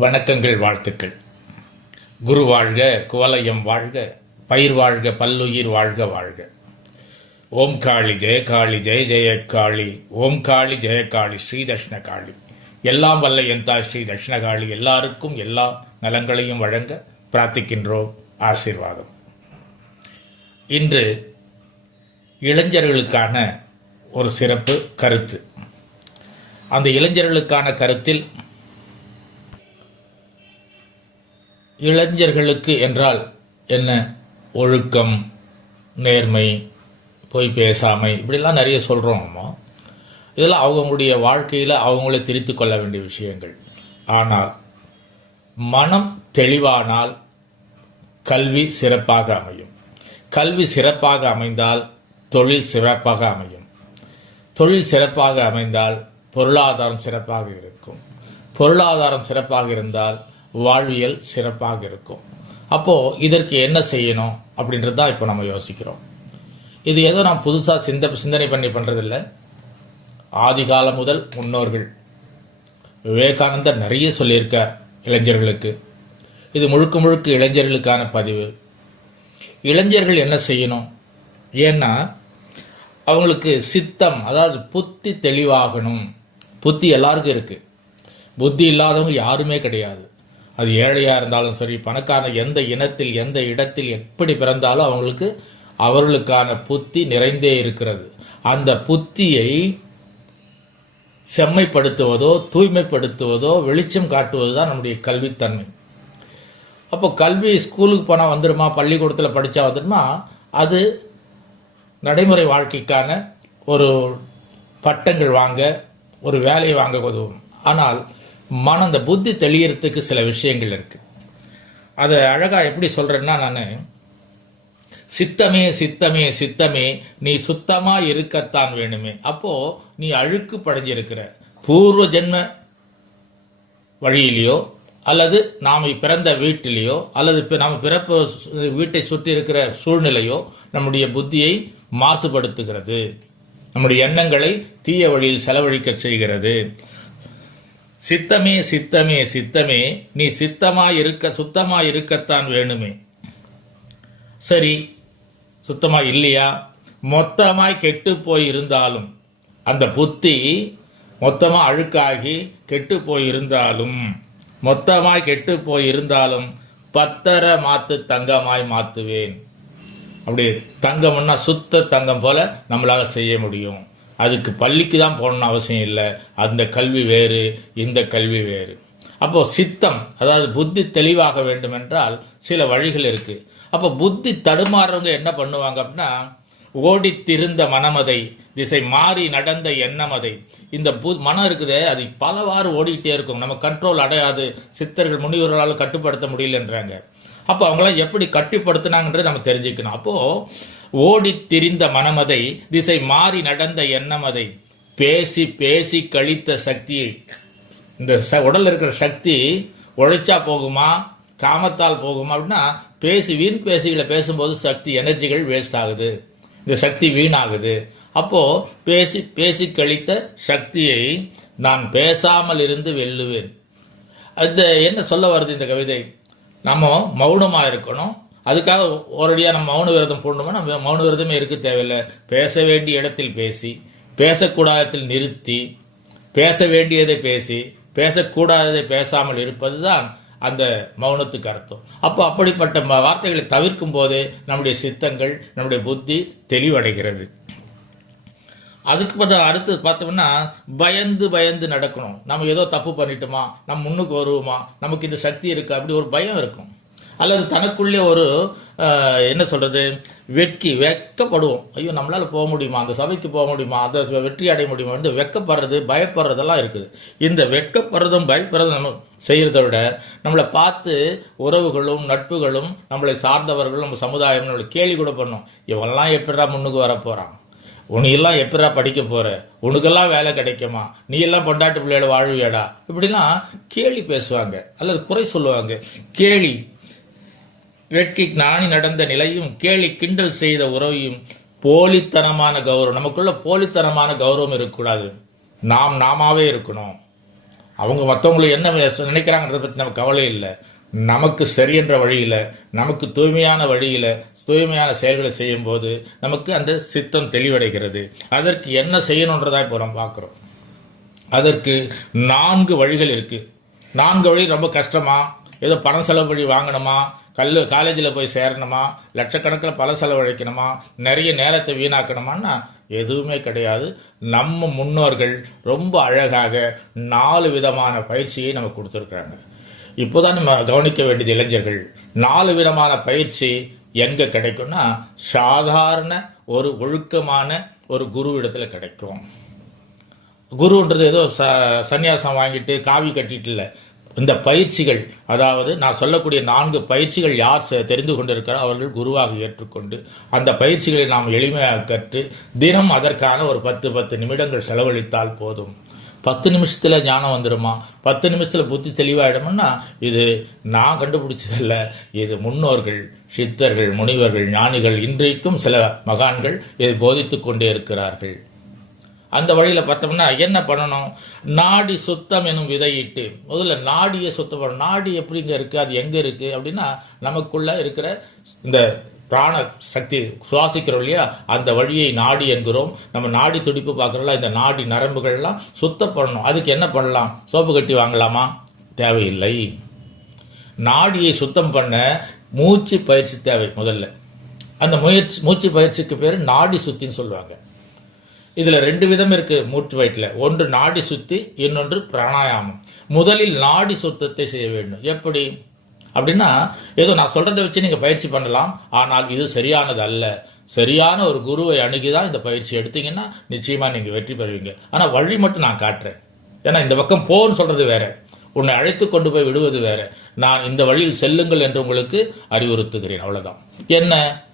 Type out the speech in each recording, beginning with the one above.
வணக்கங்கள் வாழ்த்துக்கள். குரு வாழ்க குவலயம் வாழ்க பயிர் வாழ்க பல்லுயிர் வாழ்க வாழ்க. ஓம் காளி ஜெயகாளி ஜெய ஜெய காளி ஓம் காளி ஜெயகாளி ஸ்ரீ தட்சிண காளி. எல்லாம் வல்ல எந்தா ஸ்ரீ தட்சிண காளி. எல்லாருக்கும் எல்லா நலங்களையும் வழங்க பிரார்த்திக்கின்றோம். ஆசீர்வாதம். இன்று இளைஞர்களுக்கான ஒரு சிறப்பு கருத்து. அந்த இளைஞர்களுக்கான கருத்தில் இளைஞர்களுக்கு என்றால் என்ன? ஒழுக்கம் நேர்மை பொய் பேசாமை இப்படிலாம் நிறைய சொல்கிறோம் இதெல்லாம் அவங்களுடைய வாழ்க்கையில் அவங்களே திரித்து கொள்ள வேண்டிய விஷயங்கள். ஆனால் மனம் தெளிவானால் கல்வி சிறப்பாக அமையும். கல்வி சிறப்பாக அமைந்தால் தொழில் சிறப்பாக அமையும். தொழில் சிறப்பாக அமைந்தால் பொருளாதாரம் சிறப்பாக இருக்கும். பொருளாதாரம் சிறப்பாக இருந்தால் வாழ்வியல் சிறப்பாக இருக்கும். அப்போது இதற்கு என்ன செய்யணும் அப்படின்றது தான் இப்போ நம்ம யோசிக்கிறோம். இது ஏதோ நான் புதுசாக சிந்த சிந்தனை பண்ணி பண்ணுறதில்ல ஆதிகாலம் முதல் முன்னோர்கள். விவேகானந்தர் நிறைய சொல்லியிருக்கார் இளைஞர்களுக்கு. இது முழுக்க முழுக்க இளைஞர்களுக்கான பதிவு. இளைஞர்கள் என்ன செய்யணும்? ஏன்னா அவங்களுக்கு சித்தம் அதாவது புத்தி தெளிவாகணும். புத்தி எல்லாருக்கும் இருக்குது புத்தி இல்லாதவங்க யாருமே கிடையாது. அது ஏழையாக இருந்தாலும் சரி பணக்காரன் எந்த இனத்தில் எந்த இடத்தில் எப்படி பிறந்தாலும் அவங்களுக்கு அவர்களுக்கான புத்தி நிறைந்தே இருக்கிறது. அந்த புத்தியை செம்மைப்படுத்துவதோ தூய்மைப்படுத்துவதோ வெளிச்சம் காட்டுவது தான் நம்முடைய கல்வித்தன்மை. அப்போ கல்வி ஸ்கூலுக்கு போனால் வந்துடுமா பள்ளிக்கூடத்தில் படித்தா வந்துடுமா அது நடைமுறை வாழ்க்கைக்கான ஒரு பட்டங்கள் வாங்க ஒரு வேலையை வாங்க உதவும். ஆனால் மனம் அந்த புத்தி தெளியறதுக்கு சில விஷயங்கள் இருக்கு. அதை அழகா எப்படி சொல்றேன்னா நான் சித்தமே சித்தமே சித்தமே நீ சுத்தமா இருக்கத்தான் வேணுமே. அப்போ நீ அழுக்கு படைஞ்சிருக்கிற. பூர்வ ஜென்ம வழியிலையோ அல்லது நாம் பிறந்த வீட்டிலேயோ அல்லது இப்போ நாம் பிறப்பு வீட்டை சுற்றி இருக்கிற சூழ்நிலையோ நம்முடைய புத்தியை மாசுபடுத்துகிறது. நம்முடைய எண்ணங்களை தீய வழியில் செலவழிக்க செய்கிறது. சித்தமே சித்தமே சித்தமே நீ சித்தமாக இருக்க சுத்தமாக இருக்கத்தான் வேணுமே. சரி சுத்தமாக இல்லையா மொத்தமாய் கெட்டு போய் இருந்தாலும் அந்த புத்தி மொத்தமாக அழுக்காகி கெட்டு போய் இருந்தாலும் மொத்தமாய் கெட்டு போய் இருந்தாலும் பத்தர மாத்து தங்கமாய் மாத்துவேன். அப்படி தங்கம்னா சுத்த தங்கம் போல நம்மளால செய்ய முடியும். அதுக்கு பள்ளிக்கு தான் போகணும்னு அவசியம் இல்லை. அந்த கல்வி வேறு இந்த கல்வி வேறு. அப்போ சித்தம் அதாவது புத்தி தெளிவாக வேண்டும் என்றால் சில வழிகள் இருக்கு. அப்போ புத்தி தடுமாறுறவங்க என்ன பண்ணுவாங்க அப்படின்னா ஓடித்திருந்த மனமதை திசை மாறி நடந்த எண்ணமதை. இந்த பு- மனம் இருக்குதே அது பலவாறு ஓடிக்கிட்டே இருக்கும். நம்ம கண்ட்ரோல் அடையாது. சித்தர்கள் முனிவர்களால் கட்டுப்படுத்த முடியலன்றாங்க. அப்போ அவங்களாம் எப்படி கட்டுப்படுத்தினாங்கன்றது நம்ம தெரிஞ்சுக்கணும். அப்போ ஓடி திரிந்த மனமதை திசை மாறி நடந்த எண்ணமதை பேசி பேசி கழித்த சக்தியை இந்த ச உடல் இருக்கிற சக்தி உழைச்சா போகுமா காமத்தால் போகுமா அப்படின்னா பேசி வீண் பேசிகளை பேசும்போது சக்தி எனர்ஜிகள் வேஸ்ட் ஆகுது. இந்த சக்தி வீணாகுது. அப்போ பேசி பேசி கழித்த சக்தியை நான் பேசாமல் இருந்து வெல்லுவேன். அந்த என்ன சொல்ல வருது இந்த கவிதை? நம்ம மௌனமாக இருக்கணும். அதுக்காக ஒரடியாக நம்ம மௌன விரதம் போடணுமா? நம்ம மௌன விரதமே இருக்க தேவையில்லை. பேச வேண்டிய இடத்தில் பேசி பேசக்கூடாதத்தில் நிறுத்தி பேச வேண்டியதை பேசி பேசக்கூடாததை பேசாமல் இருப்பது தான் அந்த மௌனத்துக்கு அர்த்தம். அப்போ அப்படிப்பட்ட வார்த்தைகளை தவிர்க்கும் போதே நம்முடைய சித்தங்கள் நம்முடைய புத்தி தெளிவடைகிறது. அதுக்கு பார்த்தா அடுத்து பார்த்தோம்னா பயந்து பயந்து நடக்கணும். நம்ம ஏதோ தப்பு பண்ணிட்டோமா? நம்ம முன்னுக்கு வருவோமா? நமக்கு இந்த சக்தி இருக்கு? அப்படி ஒரு பயம் இருக்கும். அல்லது தனக்குள்ளே ஒரு என்ன சொல்றது? வெட்கி வெட்கப்படுவோம் ஐயோ நம்மளால போக முடியுமா? அந்த சபைக்கு போக முடியுமா? அந்த வெற்றி அடைய முடியுமா? இந்த வெட்கப்படுறது பயப்படுறதெல்லாம் இருக்குது. இந்த வெட்கப்படுறதும் பயப்படுறதும் நம்ம செய்கிறத விட நம்மளை பார்த்து உறவுகளும் நட்புகளும் நம்மளை சார்ந்தவர்களும் நம்ம சமுதாயம் நம்மளை கேள்வி கூட பண்ணும். இவெல்லாம் எப்படிடா முன்னுக்கு வர போறான்? உனக்கெல்லாம் எப்படா படிக்க போற? உனக்கெல்லாம் வேலை கிடைக்குமா? நீ எல்லாம் பொண்டாட்டு பிள்ளையோட வாழ்வியாடா? இப்படிலாம் கேலி பேசுவாங்க. அல்லது குறை சொல்லுவாங்க. கேலி. வெற்றி நாணி நடந்த நிலையும் கேலி கிண்டல் செய்த உறவையும் போலித்தனமான கௌரவம். நமக்குள்ள போலித்தனமான கௌரவம் இருக்கக்கூடாது. நாம் நாமாவே இருக்கணும். அவங்க மற்றவங்களை என்ன நினைக்கிறாங்கன்றத பற்றி நமக்கு கவலை இல்லை. நமக்கு சரியென்ற வழியில் நமக்கு தூய்மையான வழியில் தூய்மையான செயல்களை செய்யும்போது நமக்கு அந்த சித்தம் தெளிவடைகிறது. அதற்கு என்ன செய்யணுன்றதா இப்போ நம்ம பார்க்குறோம் அதற்கு நான்கு வழிகள் இருக்குது நான்கு வழி ரொம்ப கஷ்டமா? ஏதோ பணம் செலவு பண்ணி வாங்கணுமா? கல் காலேஜில் போய் சேரணுமா? லட்சக்கணக்கில் பல செலவழிக்கணுமா? நிறைய நேரத்தை வீணாக்கணுமான்னா எதுவுமே கிடையாது. நம்ம முன்னோர்கள் ரொம்ப அழகாக நாலு விதமான பயிற்சியை நமக்கு கொடுத்துருக்குறாங்க. இப்போதான் நம்ம கவனிக்க வேண்டியது இளைஞர்கள். நாலு விதமான பயிற்சி எங்கே கிடைக்கும்னா சாதாரண ஒரு ஒழுக்கமான ஒரு குரு இடத்துல கிடைக்கும். குருன்றது ஏதோ ச சந்நியாசம் வாங்கிட்டு காவி கட்டிட்டு இல்லை. இந்த பயிற்சிகள் அதாவது நான் சொல்லக்கூடிய நான்கு பயிற்சிகள் யார் செ- தெரிந்து கொண்டிருக்கிறாரோ அவர்கள் குருவாக ஏற்றுக்கொண்டு அந்த பயிற்சிகளை நாம் எளிமையாக கற்று தினம் அதற்கான ஒரு பத்து பத்து நிமிடங்கள் செலவழித்தால் போதும். பத்து நிமிஷத்தில் ஞானம் வந்துடுமா பத்து நிமிஷத்தில் புத்தி தெளிவாயிடும்னா இது நான் கண்டுபிடிச்சதல்ல. இது முன்னோர்கள் சித்தர்கள் முனிவர்கள் ஞானிகள் இன்றைக்கும் சில மகான்கள் இதை போதித்து கொண்டே இருக்கிறார்கள். அந்த வழியில் பார்த்தோம்னா என்ன பண்ணணும்? நாடி சுத்தம் எனும் விதையிட்டு முதல்ல நாடியை சுத்தம் பண்ணணும். நாடி எப்படிங்க இருக்குது அது எங்கே இருக்குது அப்படின்னா நமக்குள்ளே இருக்கிற இந்த பிராண சக்தி சுவாசிக்கிறோம் இல்லையா? அந்த வழியை நாடி என்கிறோம். நம்ம நாடி துடிப்பு பார்க்குறோம்ல இந்த நாடி நரம்புகள்லாம் சுத்தம் பண்ணணும். அதுக்கு என்ன பண்ணலாம்? சோப்பு கட்டி வாங்கலாமா? தேவையில்லை. நாடியை சுத்தம் பண்ண மூச்சு பயிற்சி தேவை முதல்ல. அந்த முயற்சி மூச்சு பயிற்சிக்கு பேர் நாடி சுத்தின்னு சொல்லுவாங்க. இதில் ரெண்டு விதம் இருக்குது மூச்சு வயிற்றில் ஒன்று நாடி சுத்தி இன்னொன்று பிராணாயாமம். முதலில் நாடி சுத்தத்தை செய்ய வேண்டும். எப்படி? அப்படின்னா ஏதோ நான் சொல்கிறத வச்சு நீங்க பயிற்சி பண்ணலாம். ஆனால் இது சரியானது அல்ல. சரியான ஒரு குருவை அணுகிதான் இந்த பயிற்சி எடுத்தீங்கன்னா நிச்சயமா நீங்க வெற்றி பெறுவீங்க. ஆனா வழி மட்டும் நான் காட்டுறேன். ஏன்னா இந்த பக்கம் போன்னு சொல்றது வேற. உன்னை அழைத்து கொண்டு போய் விடுவது வேற. நான் இந்த வழியில் செல்லுங்கள் என்று உங்களுக்கு அறிவுறுத்துகிறேன். அவ்வளவுதான். என்ன?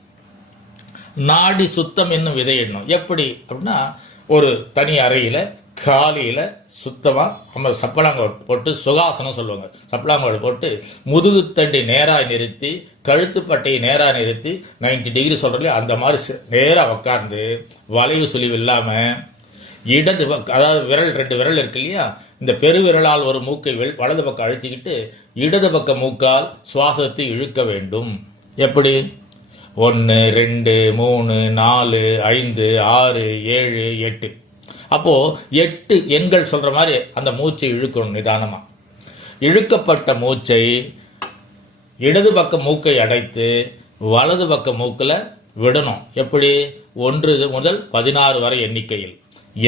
நாடி சுத்தம் என்னும் விதை எப்படி? அப்படின்னா ஒரு தனி அறையில காலையில் சுத்தமாக நம்ம சப்பலாங்கோடு போட்டு சுகாசனம் சொல்லுவாங்க. சப்பலாங்கோடு போட்டு முதுகுத்தண்டி நேராக நிறுத்தி கழுத்துப்பட்டையை நேராக நிறுத்தி 90 டிகிரி சொல்றதுல அந்த மாதிரி நேராக நேரா உட்கார்ந்து வளைவு சுழிவு இல்லாமல் இடது அதாவது விரல் ரெண்டு விரல் இருக்கு இல்லையா? இந்த பெருவிரலால் ஒரு மூக்கை வலது பக்கம் அழுத்திக்கிட்டு இடது பக்க மூக்கால் சுவாசத்தை இழுக்க வேண்டும். எப்படி? ஒன்று ரெண்டு மூணு நாலு ஐந்து ஆறு ஏழு எட்டு. அப்போது எட்டு எண்கள் சொல்கிற மாதிரி அந்த மூச்சை இழுக்கணும் நிதானமாக இழுக்கப்பட்ட மூச்சை இடது பக்க மூக்கை அடைத்து வலது பக்க மூக்கில் விடணும். எப்படி? ஒன்று முதல் பதினாறு வரை எண்ணிக்கையில்.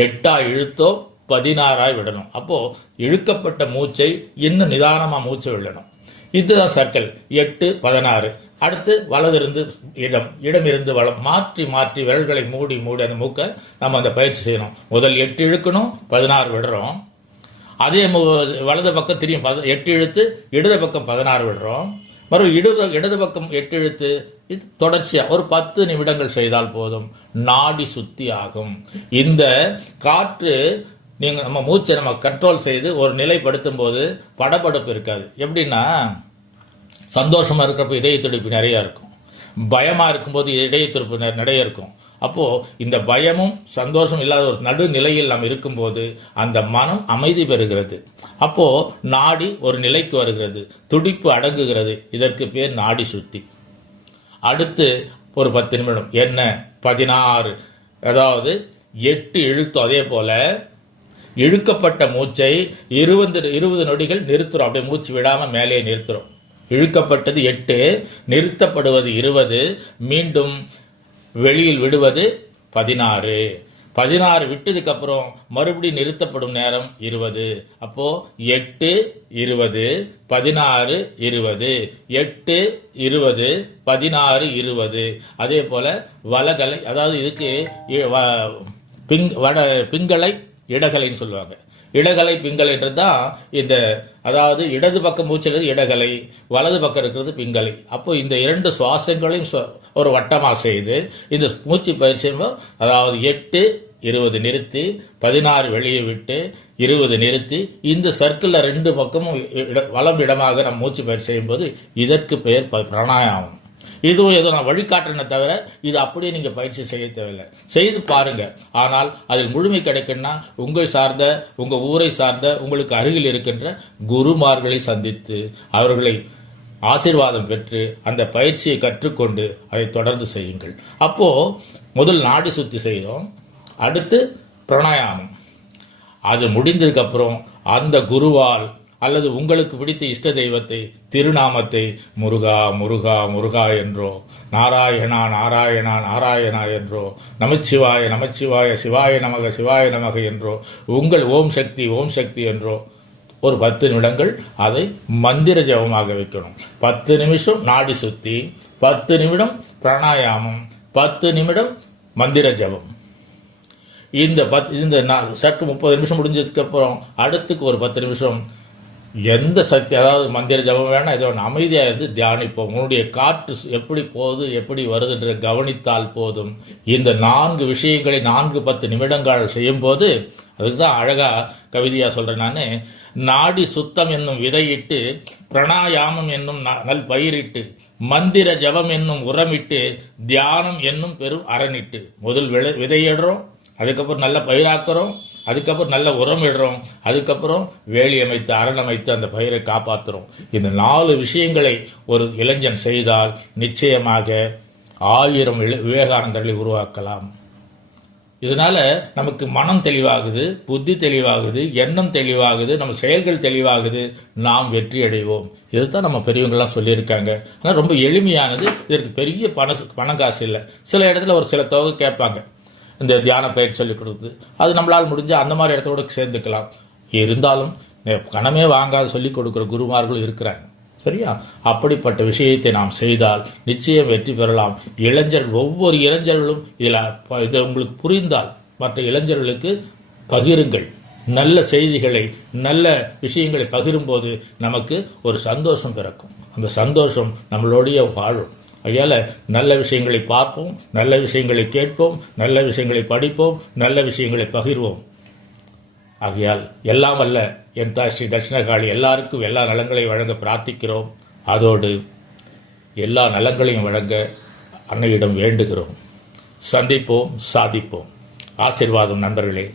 எட்டா இழுத்தோ பதினாறாய் விடணும். அப்போது இழுக்கப்பட்ட மூச்சை இன்னும் நிதானமாக மூச்சு விடணும். இதுதான் சர்க்கிள் எட்டு பதினாறு. அடுத்து வலதிருந்து இடம் இடம் இருந்து வளம் மாற்றி மாற்றி விரல்களை மூடி மூடி அந்த மூக்கை நம்ம அந்த பயிற்சி செய்யணும். முதல் எட்டு இழுக்கணும் பதினாறு விடுறோம். அதே வலது பக்கம் திரும்பி பத- எட்டு இழுத்து இடது பக்கம் பதினாறு விடுறோம். மறுபடியும் இடது இடது பக்கம் எட்டு இழுத்து இது தொடர்ச்சியாக ஒரு பத்து நிமிடங்கள் செய்தால் போதும். நாடி சுத்தி ஆகும். இந்த காற்று நீங்கள் நம்ம மூச்சை நம்ம கண்ட்ரோல் செய்து ஒரு நிலைப்படுத்தும் போது படபடப்பு இருக்காது. எப்படின்னா சந்தோஷமாக இருக்கிறப்ப இதய துடிப்பு நிறையா இருக்கும். பயமாக இருக்கும்போது இதய துடிப்பு நெ- நிறைய இருக்கும். அப்போது இந்த பயமும் சந்தோஷம் இல்லாத ஒரு நடுநிலையில் நாம் இருக்கும்போது அந்த மனம் அமைதி பெறுகிறது. அப்போ நாடி ஒரு நிலைக்கு வருகிறது. துடிப்பு அடங்குகிறது. இதற்கு பேர் நாடி சுத்தி. அடுத்து ஒரு பத்து நிமிடம். என்ன? பதினாறு. அதாவது எட்டு இழுத்தும். அதே போல் இழுக்கப்பட்ட மூச்சை இருபது இருபது நொடிகள் நிறுத்துறோம். அப்படியே மூச்சு விடாமல் மேலே நிறுத்துறோம். இழுக்கப்பட்டது எட்டு நிறுத்தப்படுவது இருபது மீண்டும் வெளியில் விடுவது பதினாறு. பதினாறு விட்டதுக்கு அப்புறம் மறுபடியும் நிறுத்தப்படும் நேரம் இருபது. அப்போ எட்டு இருபது பதினாறு இருபது. எட்டு இருபது பதினாறு இருபது. அதே போல வலகலை அதாவது இதுக்கு இ- வ- பிங் வட பிங்களை இடகலைன்னு சொல்லுவாங்க. இடகலை பிங்கலைன்றது தான் இந்த அதாவது இடது பக்கம் மூச்சுறது இடகலை வலது பக்கம் இருக்கிறது பிங்கலை. அப்போ இந்த இரண்டு சுவாசங்களையும் ஒரு வட்டமாக செய்து இந்த மூச்சு பயிற்சி செய்யும்போது அதாவது எட்டு இருபது நிறுத்தி பதினாறு வெளியே விட்டு இருபது நிறுத்தி இந்த சர்க்கிளில் ரெண்டு பக்கமும் இட- வலம் இடமாக நம்ம மூச்சு பயிற்சி செய்யும்போது இதற்கு பெயர் பிராணாயாமம். இதுவும் ஏதோ நான் வழிகாட்டுறேனே தவிர இது அப்படியே நீங்கள் பயிற்சி செய்ய தேவையில்லை. செய்து பாருங்க. ஆனால் அதில் முழுமை கிடைக்குன்னா உங்கள் சார்ந்த உங்கள் ஊரை சார்ந்த உங்களுக்கு அருகில் இருக்கின்ற குருமார்களை சந்தித்து அவர்களை ஆசீர்வாதம் பெற்று அந்த பயிற்சியை கற்றுக்கொண்டு அதை தொடர்ந்து செய்யுங்கள். அப்போது முதல் நாடி சுத்தி செய்தோம் அடுத்து பிராணாயாமம். அது முடிந்ததுக்கப்புறம் அந்த குருவால் அல்லது உங்களுக்கு பிடித்த இஷ்ட தெய்வத்தை திருநாமத்தை முருகா முருகா முருகா என்றோ நாராயணா நாராயணா நாராயணா என்றோ நமச்சிவாய நமச்சிவாய சிவாய நமக சிவாய நமக என்றோ உங்கள் ஓம் சக்தி ஓம் சக்தி என்றோ ஒரு பத்து நிமிடங்கள் அதை மந்திர ஜபமாக வைக்கணும். பத்து நிமிஷம் நாடி சுத்தி பத்து நிமிடம் பிராணாயாமம் பத்து நிமிடம் மந்திர ஜபம். இந்த பத் இந்த நா- சற்று முப்பது நிமிஷம் முடிஞ்சதுக்கப்புறம் அடுத்துக்கு ஒரு பத்து நிமிஷம் எந்த சக்தி அதாவது மந்திர ஜபம் வேணால் ஏதோ ஒன்று அமைதியாக இருந்து தியானிப்போம். உன்னுடைய காற்று எப்படி போகுது எப்படி வருதுன்ற கவனித்தால் போதும். இந்த நான்கு விஷயங்களை நான்கு பத்து நிமிடங்கள் செய்யும்போது அதுக்கு தான் அழகாக கவிதையாக சொல்கிறேன் நான். நாடி சுத்தம் என்னும் விதையிட்டு பிரணாயாமம் என்னும் ந- நல் பயிரிட்டு மந்திர ஜபம் என்னும் உரமிட்டு தியானம் என்னும் பெரும் அரணிட்டு முதல் விளை விதையிடுறோம் அதுக்கப்புறம் நல்ல பயிராக்குறோம். அதுக்கப்புறம் நல்ல உரம் இடுறோம். அதுக்கப்புறம் வேலி அமைத்து அரண் அமைத்து அந்த பயிரை காப்பாற்றுறோம் இந்த நாலு விஷயங்களை ஒரு இளைஞன் செய்தால் நிச்சயமாக ஆயிரம் விவேகானந்தர்களை உருவாக்கலாம். இதனால நமக்கு மனம் தெளிவாகுது புத்தி தெளிவாகுது எண்ணம் தெளிவாகுது நம்ம செயல்கள் தெளிவாகுது நாம் வெற்றி அடைவோம். இதுதான் நம்ம பெரியவங்களாம் சொல்லியிருக்காங்க. ஆனால் ரொம்ப எளிமையானது இதற்கு பெரிய பண பணம் காசு இல்லை. சில இடத்துல ஒரு சில தொகை கேட்பாங்க. இந்த தியான பயிற்சி சொல்லி கொடுத்து அது நம்மளால் முடிஞ்சு அந்த மாதிரி இடத்தோட சேர்ந்துக்கலாம். இருந்தாலும் கணமே வாங்காத சொல்லி கொடுக்குற குருமார்களும் இருக்கிறாங்க. சரியா? அப்படிப்பட்ட விஷயத்தை நாம் செய்தால் நிச்சயம் வெற்றி பெறலாம். இளைஞர்கள் ஒவ்வொரு இளைஞர்களும் இதில் ப- இது உங்களுக்கு புரிந்தால் மற்ற இளைஞர்களுக்கு பகிருங்கள். நல்ல செய்திகளை நல்ல விஷயங்களை பகிரும்போது நமக்கு ஒரு சந்தோஷம் பிறக்கும். அந்த சந்தோஷம் நம்மளுடைய வாழும் ஐயால நல்ல விஷயங்களை பார்ப்போம் நல்ல விஷயங்களை கேட்போம் நல்ல விஷயங்களை படிப்போம் நல்ல விஷயங்களை பகிர்வோம். ஆகையால் எல்லாம் வல்ல என் தாய் ஸ்ரீ தட்சிணகாளி எல்லாருக்கும் எல்லா நலங்களையும் வழங்க பிரார்த்திக்கிறோம். அதோடு எல்லா நலங்களையும் வழங்க அன்னையிடம் வேண்டுகிறோம். சந்திப்போம் சாதிப்போம். ஆசீர்வாதம் நண்பர்களே.